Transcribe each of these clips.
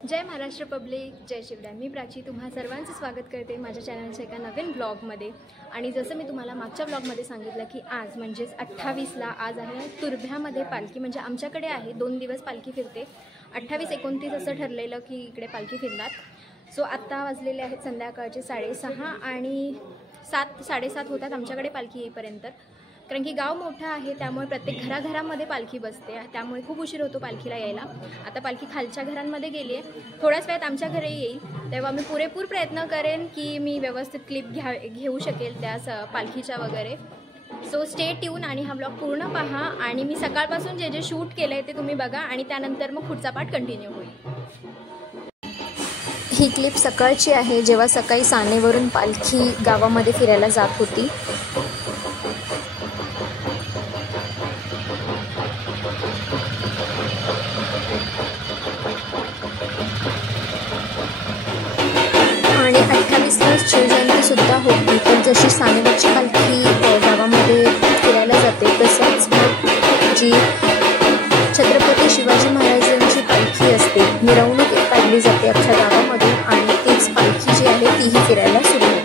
जय Maharashtra public, जय शिवराय. मी प्राची तुम्हा सर्वांचं स्वागत करते माझ्या चॅनलच्या एका नवीन ब्लॉगमध्ये. आणि जसं मी तुम्हाला मागच्या ब्लॉगमध्ये सांगितलं की आज म्हणजेच 28ला आज आहे तुर्भ्यामध्ये पालखी. म्हणजे आमच्याकडे आहे 2 दिवस पालखी फिरते. 28-29 असं ठरलेलं की इकडे पालखी फिरणार. सो आत्ता वाजलेले आहेत संध्याकाळचे 6:30 आणि 7-7:30 होतात आमच्याकडे पालखी येईपर्यंत. कारण की गाव मोठं आहे त्यामुळे प्रत्येक घराघरामध्ये पालखी बसते, त्यामुळे खूप उशीर होतो पालखीला यायला. आता पालखी खालच्या घरांमध्ये गेली आहे, थोड्याच वेळात आमच्या घरी येईल. तेव्हा मी पुरेपूर प्रयत्न करेन की मी व्यवस्थित क्लिप घेऊ शकेल त्या पालखीच्या वगैरे. सो स्टे ट्यून आणि हा ब्लॉग पूर्ण पहा. आणि मी सकाळपासून जे शूट केलं आहे ते तुम्ही बघा आणि त्यानंतर मग पुढचा पार्ट कंटिन्यू होईल. ही क्लिप सकाळची आहे, जेव्हा सकाळी सानेवरून पालखी गावामध्ये फिरायला जात होती. आणि 28ला शिवजयंतीसुद्धा होती. तर जशी सानेवरची पालखी गावामध्ये फिरायला जाते तसंच मग जी छत्रपती शिवाजी महाराजांची पालखी असते मिरवणूक काढली जाते अख्ख्या गावामधून आणि तीच पालखी जी आहे तीही फिरायला सुरू होते.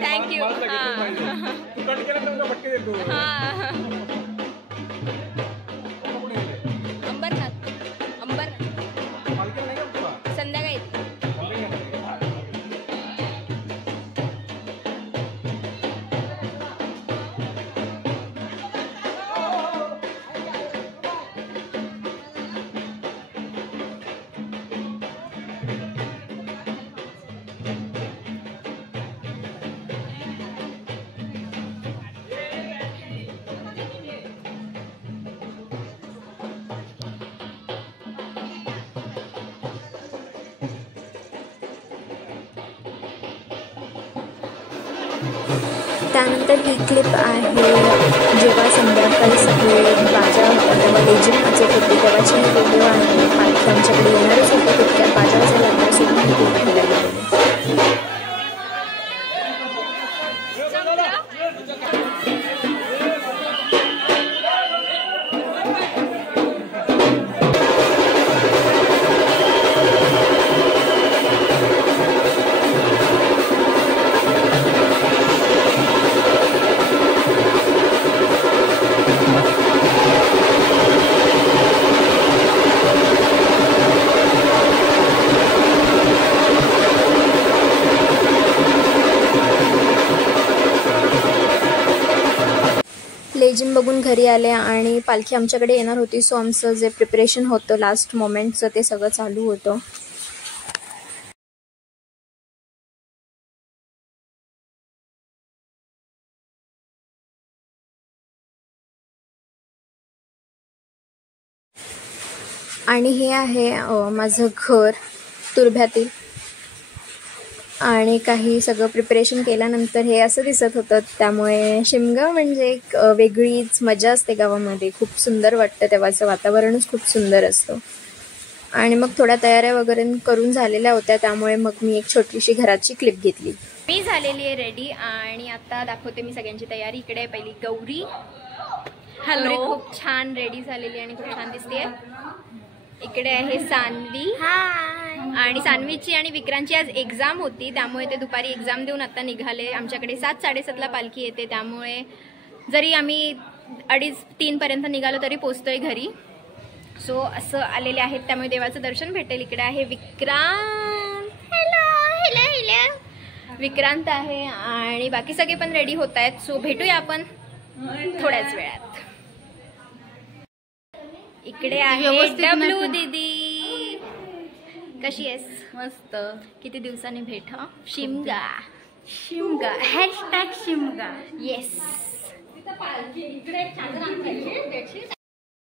Thank you. अंबरनाथ संध्याकाळी. त्यानंतर ही क्लिप आहे जेव्हा संध्याकाळी सगळे बाजा तेव्हा लेझिम वाजत होते तेव्हाची ही व्हिडिओ आहे. पालखी आमच्याकडे येणारच होते तितक्यात बाजा वाजायला लागला सुद्धा ही व्हिडिओ केलेली आहे. लेझिम बघून घरी आले आणि पालखी आमच्याकडे येणार होती. सो आमचं जे प्रिपरेशन होतं लास्ट मोमेंटचं ते सगळं चालू होतं. आणि हे आहे माझं घर तुर्भ्यातील. आणि काही सगळं प्रिपरेशन केल्यानंतर हे असं दिसत होतं. त्यामुळे शिमगा म्हणजे एक वेगळीच मजा असते गावामध्ये. खूप सुंदर वाटतं, तेव्हाचं वातावरणच खूप सुंदर असतं. आणि मग थोड्या तयाऱ्या वगैरे करून झालेल्या होत्या, त्यामुळे मग मी एक छोटीशी घराची क्लिप घेतली. मी झालेली आहे रेडी आणि आता दाखवते मी सगळ्यांची तयारी. इकडे पहिली गौरी. हॅलो. खूप छान रेडी झालेली आणि खूप छान दिसते. इकडे आहे सानवी आणि सानवीची आणि विक्रांतची आज एक्झाम होती, त्यामुळे ते दुपारी एक्झाम देऊन आता निघाले. आमच्याकडे 7:30ला पालखी येते, त्यामुळे जरी आम्ही 2:30-3 पर्यंत निघालो तरी पोचतोय घरी. सो असं आलेले आहेत, त्यामुळे देवाचं दर्शन भेटेल. इकडे आहे Vikrant. Hello hello hello. Vikrant आहे आणि बाकी सगळे पण रेडी होत आहेत. सो भेटूया आपण थोड्याच वेळात. इकडे आहे डब्ल्यू दीदी. कशी आहेस? मस्त. किती दिवसांनी भेट. हा शिमगा शिमगा #शिमगा. येस.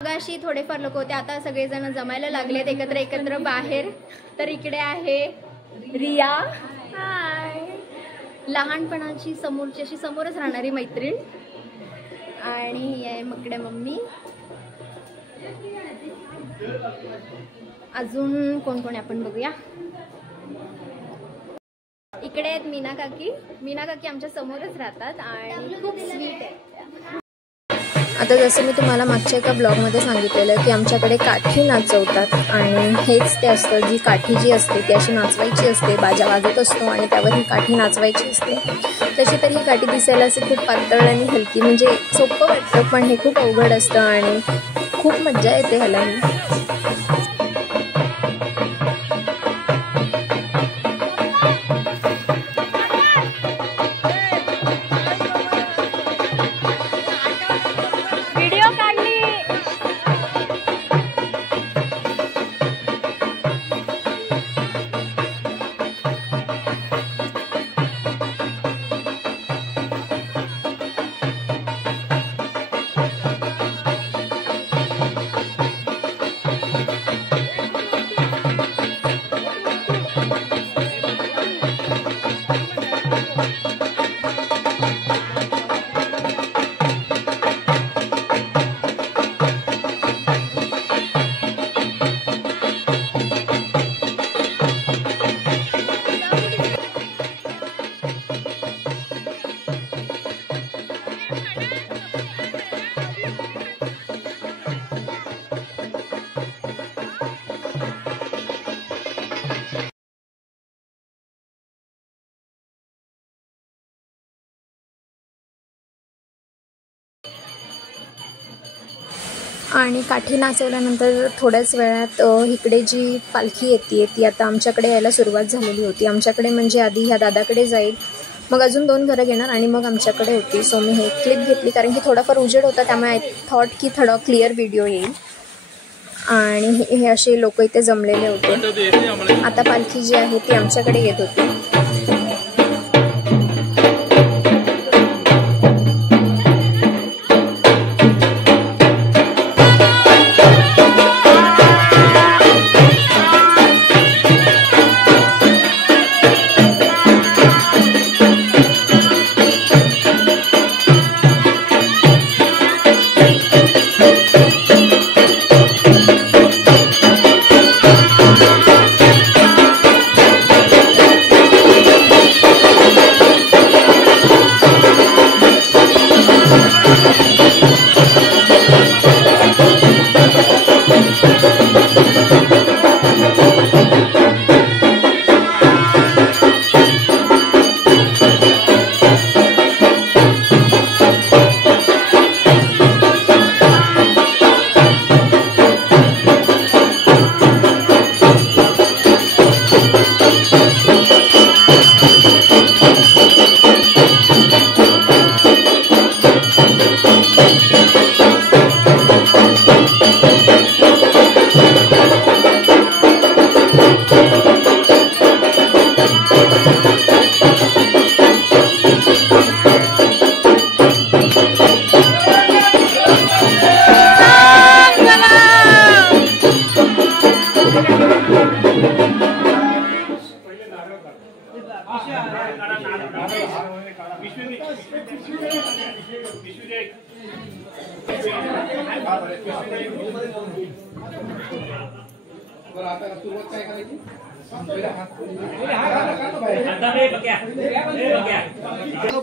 मगाशी थोडेफार लोक होते, आता सगळेजण जमायला लागलेत एकत्र बाहेर. तर इकडे आहे रिया. हाय. लहानपणाची समोरची अशी समोरच राहणारी मैत्रीण. आणि ही आहे मकडे मम्मी. अजून कोण कोण आपण बघूया. इकडे आहेत मीना काकी. मीना काकी आमच्या समोरच राहतात आणि खूप स्वीट आहे. आता जसं मी तुम्हाला मागच्या एका ब्लॉगमध्ये सांगितलेलं की आमच्याकडे काठी नाचवतात आणि हेच ते असतं. जी काठी जी असते ती अशी नाचवायची असते, बाजा वाजत असतो आणि त्यावर ही काठी नाचवायची असते. तशी तर ही काठी दिसायला अशी खूप पातळ आणि हलकी, म्हणजे सोपं वाटतं, पण हे खूप अवघड असतं आणि खूप मज्जा येते ह्याला. आणि काठी नाचवल्यानंतर थोड्याच वेळात इकडे जी पालखी येते ती आता आमच्याकडे यायला सुरुवात झालेली होती. आमच्याकडे म्हणजे आधी ह्या दादाकडे जाईल, मग अजून 2 घरं घेणार आणि मग आमच्याकडे होती. सो मी हे क्लिप घेतली कारण की थोडाफार उजेड होता, त्यामुळे आय थॉट की थोडा क्लिअर व्हिडिओ येईल. आणि हे असे लोक इथे जमलेले होते. आता पालखी जी आहे ती आमच्याकडे येत होती.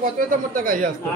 पोचवायचा मोठा काही असतो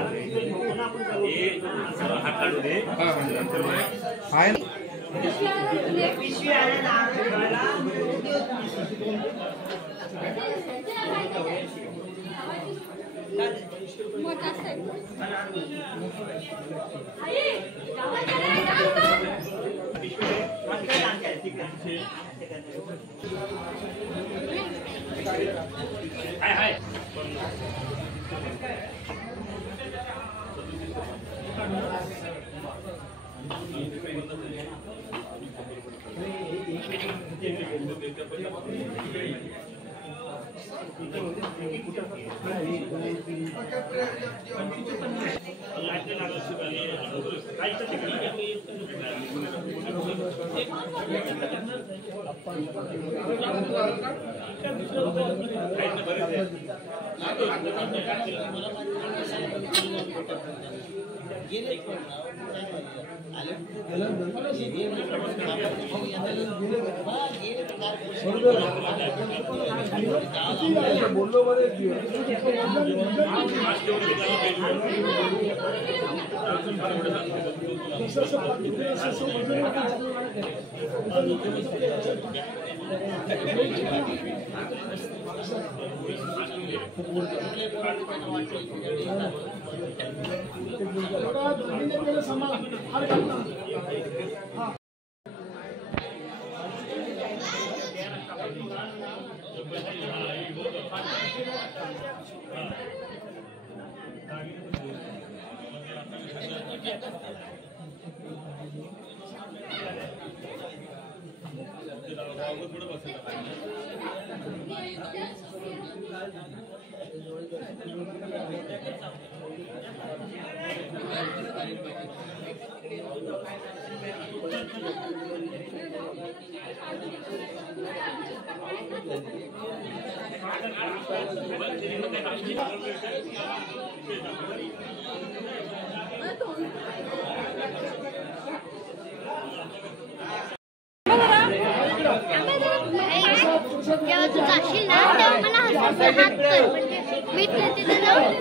जेव्हा तू जाशील ना तेव्हा मला हात कर म्हणजे मी तिथे जाऊन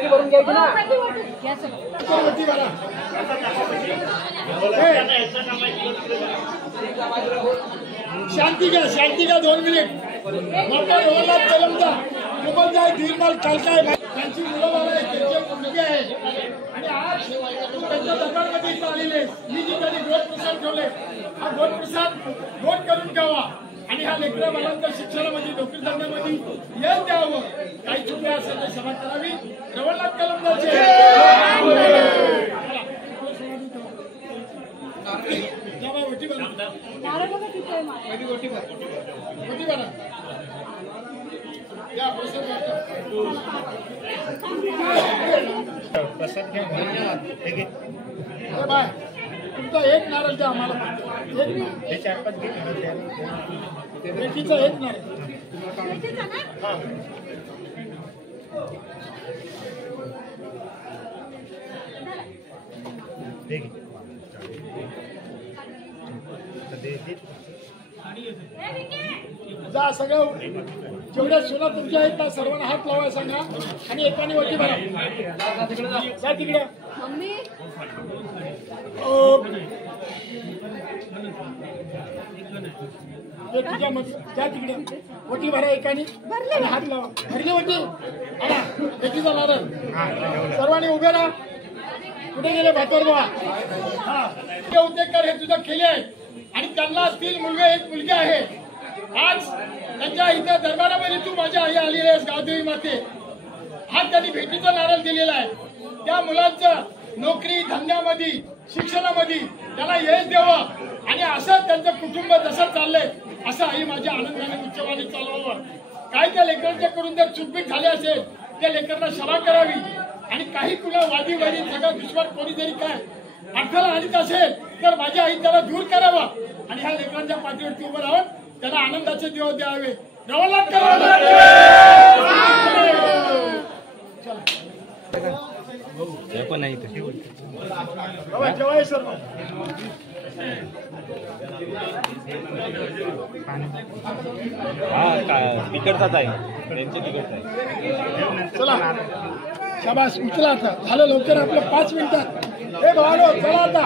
भरून घ्यायची ना शांती का 2 मिनिट धीरमाल चालताय त्यांची मुलं बाळ आहेत त्यांचे मुलगे आहेत आणि आज त्यांच्या दरबारमध्ये इथं आलेले मी जी त्यांनी गोड प्रसाद ठेवले हा गोड प्रसाद गोड करून ठेवा आणि ह्या लेकरा बाळांच्या शिक्षणामध्ये नोकरी धंद्यामध्ये यश द्यावं काही चुकल्या असेल तर क्षमा करावी रवळनाथ कलमदाचे प्रसाद घ्या बाय तुमचा एक नारळ द्या आम्हाला हे 4-5 एकीचा एक नारळ जा सगळं जेवढ्या सुना तुमच्या आहेत ना सर्वांना हात लावायला सांगा आणि एकाने वरती भरा जा तिकडे मम्मी जा तिकडे वटी भरा एकाने आणि हात लावा भरली वटी एकीचा नारळ सर्वांनी उभे राहा कुठे गेले भातरबा हा उद्योगकार हे तुझं केले आहे आणि त्यांना 3 मुलगे 1 मुलगी आहे आज त्यांच्या इथं दरबारामध्ये तू माझ्या आई आली आहेस गावदेवी माते हा त्यांनी भेटीचा नारळ दिलेला आहे त्या मुलांचं नोकरी धंद्यामध्ये शिक्षणामध्ये त्याला यश द्यावं आणि असं त्यांचं कुटुंब जसं चाललंय असं आई माझ्या आनंदाने उच्चवाणी चालवावं काय त्या लेकरांच्याकडून जर चुकबीक झाली असेल त्या लेकरांना क्षमा करावी आणि काही कुणा वादीवादी सगळा दुश्मन कोणी जरी काय अडथळा आणत असेल तर माझ्या आई त्याला दूर करावा आणि ह्या लेकरांच्या पाठीवरती उभं राहून त्याला आनंदाचे दिवस द्यावे रवळनाथ हे पण नाही इथे. बाबा जेवाय सर्व हा का तिकडचाच आहे, त्यांचे तिकडचं आहे. चला शाबास उचला आता झालं लवकर आपलं 5 मिनिटात. हे भावानो चला आता.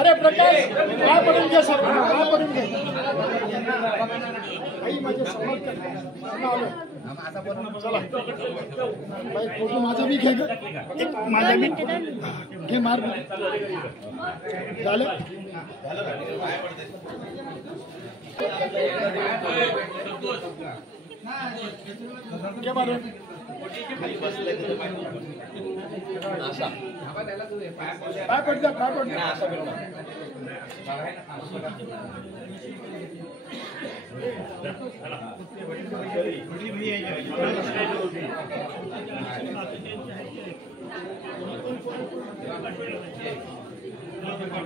अरे प्रकाश काय पडून घे सर काय पडून घे आई माझे समोर आलो. चला बाई फोटो माझा बी घे ग. एक माझा बी घे मार झालं. घे मार काय पडतं काय पडतं.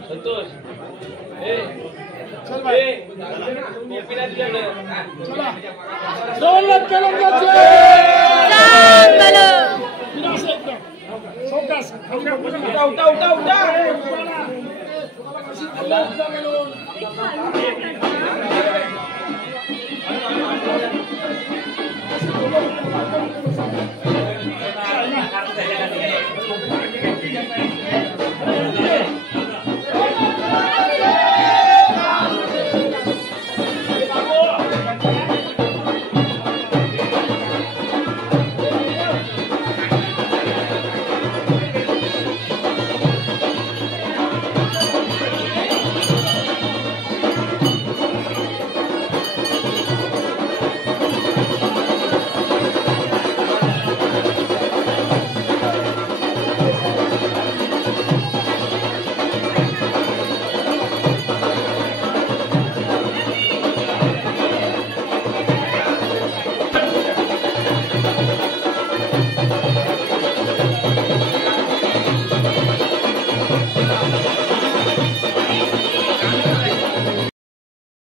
संतोष चल बाई चला दौलत तेलंगणाचे विनाश एकदम सावकाश. उठा उठा उठा उठा.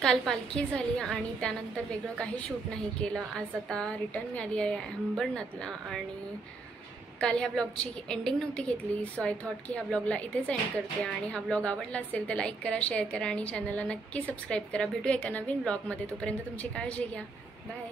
काल पालखी झाली आणि त्यानंतर वेगळं काही शूट नाही केलं. आज आता रिटर्न मिळाली आहे अंबरनाथला आणि काल ह्या ब्लॉगची एंडिंग नव्हती घेतली. सो आय थॉट की ह्या ब्लॉगला इथेच एंड करते. आणि हा ब्लॉग आवडला असेल तर लाईक करा, शेअर करा आणि चॅनलला नक्की सबस्क्राईब करा. भेटू एका नवीन ब्लॉगमध्ये. तोपर्यंत तुमची काळजी घ्या. बाय.